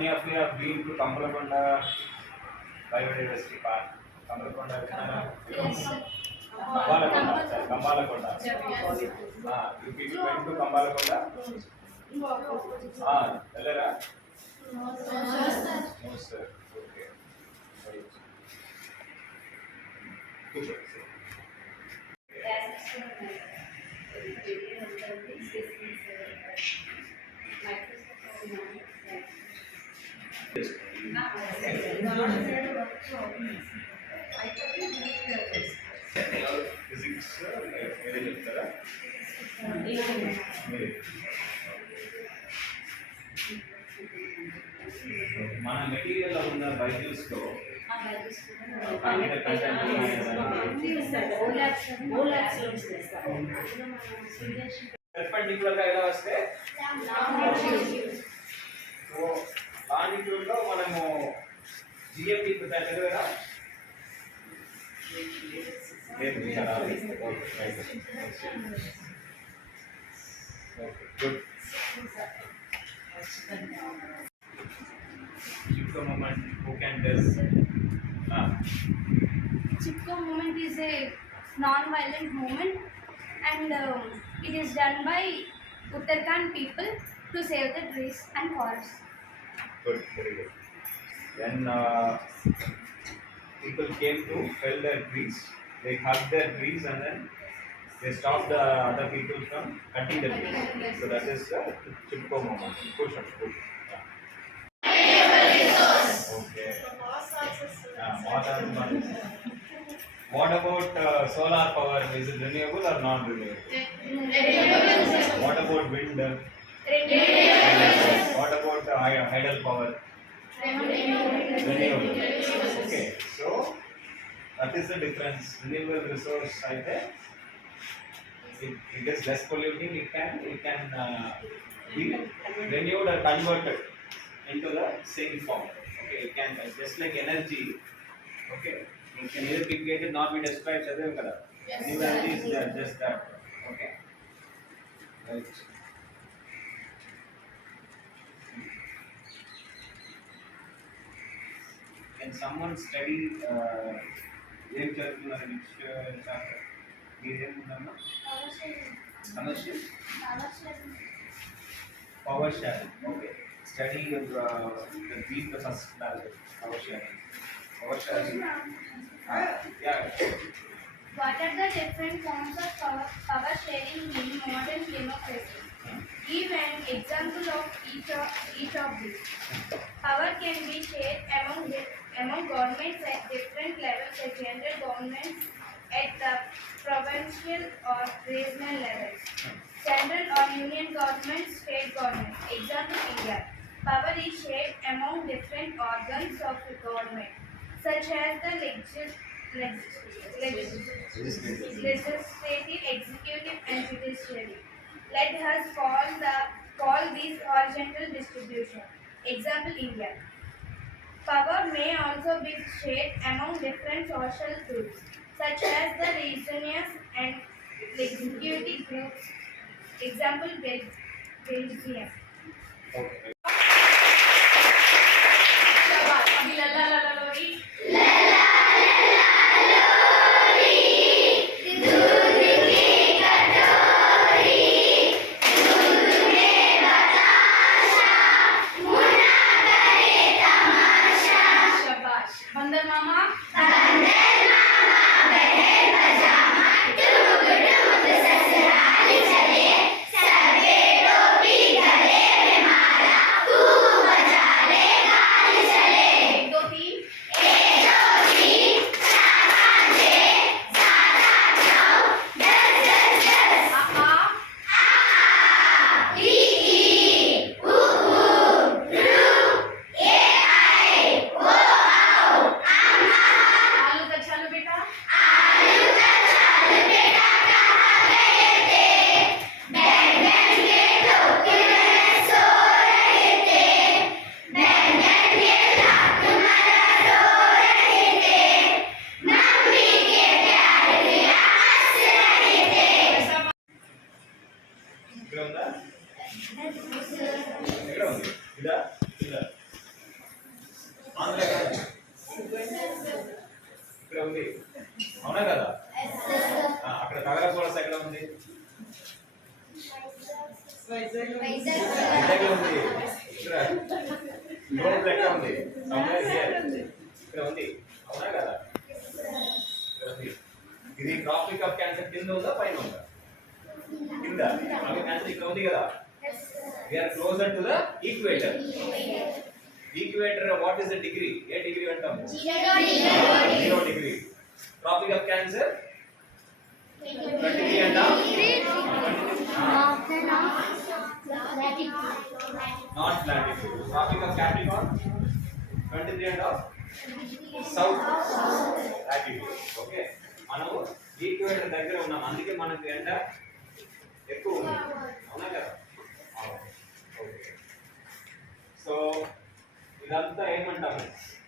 Money of the of been to Kambalakonda biodiversity park Kambalakonda Kambalakonda Kambalakonda to Kambalakonda వెళ్ళరా? No physics మీరే చెప్తారా మన material ఉన్న బైబిల్స్లో పెర్పెండిక్యులర్గా ఎలా వస్తే? సో లాంగిట్యూడ్ లో మనము జిఎండి చదివారా లేదు చదవాలి good Chipko moment, who can tell? Ah, Chipko movement is a non-violent movement and um, it is done by Uttarakhand people to save the trees and forests. good, very good. When uh, people came to fell their trees, they cut their trees and then they stopped the other people from cutting the trees. So that is the Chipko moment. Push up, push. Okay. Yeah, what, about uh, solar power? Is it renewable or non-renewable? What about wind? What about the hydro power? Renewable. Okay, so that is the difference. Renewable resource either it, it is less polluting, it can it can uh, be renewed or converted into the same form. Okay, it can just like energy. Okay, it can either be created nor be described. Yes, energy is just that. Okay, right. Can someone study uh, ఏం చదువుతున్నారు next chapter మీరేముందమ్మా commercial power sharing okay study beat the first class power sharing power sharing yeah what are the different forms of power, power sharing in modern democracy? Give an example of each of, each of these. Power can be shared among, among governments at different levels, such general governments at the provincial or regional levels. Central or union governments, state governments. Example India. Power is shared among different organs of the government, such as the legis- legis- legis- legislative, executive, and judiciary. Let us call the call these horizontal distribution. Example India. Power may also be shared among different social groups, such as the regions and executive groups. Example Bel- Belgium. Okay ఎక్కడ ఉంది. అవునా కదా? అక్కడ కలగ సోడస్ ఎక్కడ ఉంది? వైజాగ్ అవునా కదా? ఇది ట్రాఫిక్ ఆఫ్ క్యాన్సర్ కింద ఉందా పైన ఉందా? కింద. ఇక్కడ ఉంది కదా. We're closer to the equator twenty three and not latitude tropic of Capricorn twenty three and south latitude okay మనము ఈక్వేటర్ దగ్గర ఉన్నాం అందుకే మనకు ఎండ ఎక్కువ ఉంది అవునా కదా ఓకే సో इधर तो एक घंटा में